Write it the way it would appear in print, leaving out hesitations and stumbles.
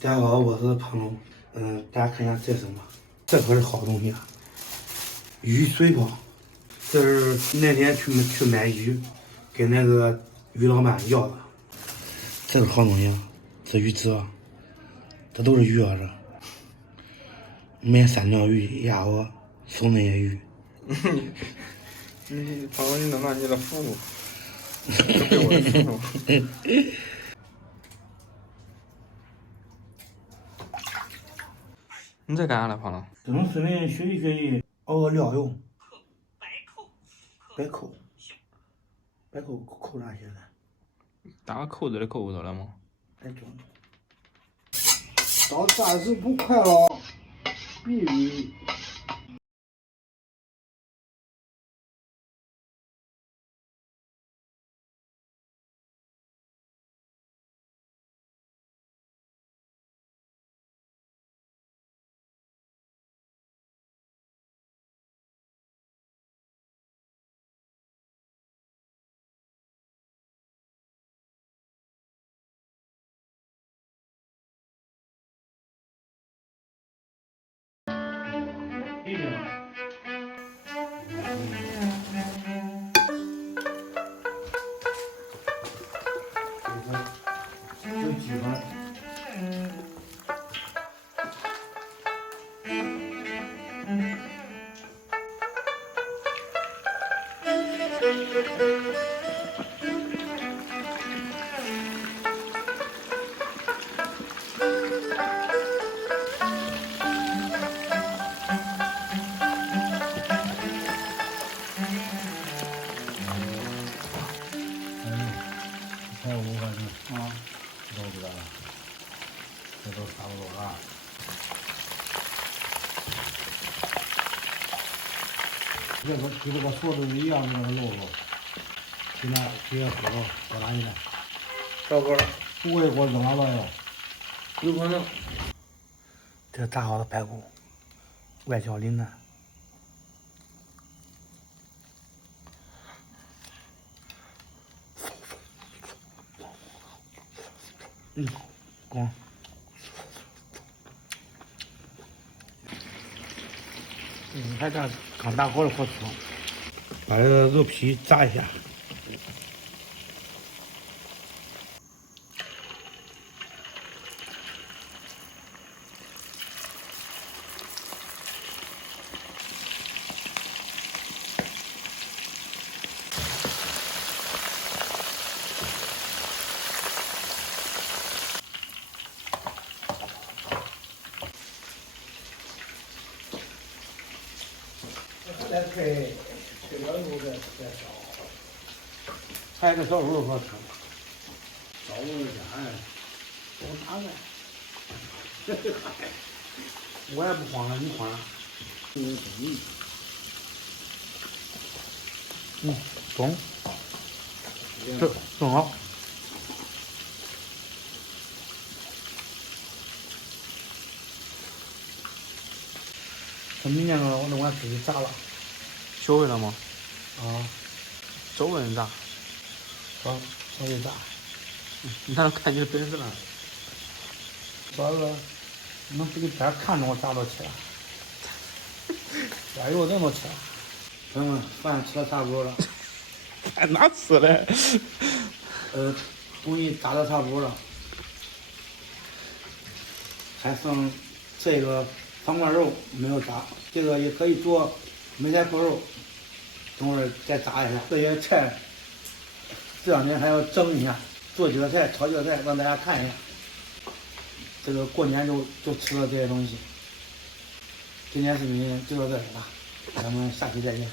大家好，我是庞龙。大家看一下这是什么？这可是好东西啊！鱼水泡，这是那天去买鱼，给那个鱼老板要的。这是好东西啊！这鱼籽啊，这都是鱼啊！买三条鱼压我送那些鱼。你庞龙，你能拿你的服务给我的服务。你在干啥呢，庞龙？这种视频学习学习，熬个料用。白扣啥写的？打个扣子的扣不得了吗？太重了。到30不快了，必须。有几个？还有5个呢啊，都知道了，这都差不多了。这个跟这个说的一样的那个肉肉，现在直接搁到搁哪去了？烧锅了，不会给我扔了哟。有可能。这炸好的排骨，外焦里嫩。光。还这刚打好的火车，把这个肉皮炸一下。再推了以后再烧，还有个小肉可吃，烧肉馅，我拿来，我也不慌了，你慌了？中，这正好。他明天我弄完自己炸了。学会了吗？啊，手稳炸，稍微炸。你哪能看你的本事了？主要是能这个天看着我炸到起来，加油这么吃。朋友们，饭吃的差不多了。在哪吃嘞？东西炸的差不多了，还剩这个方块肉没有炸，这个也可以做梅菜扣肉，等会儿再炸一下。这些菜这两天还要蒸一下，做几个菜，炒几个菜，让大家看一下。这个过年就吃了这些东西。今天视频就到这里了，咱们下期再见。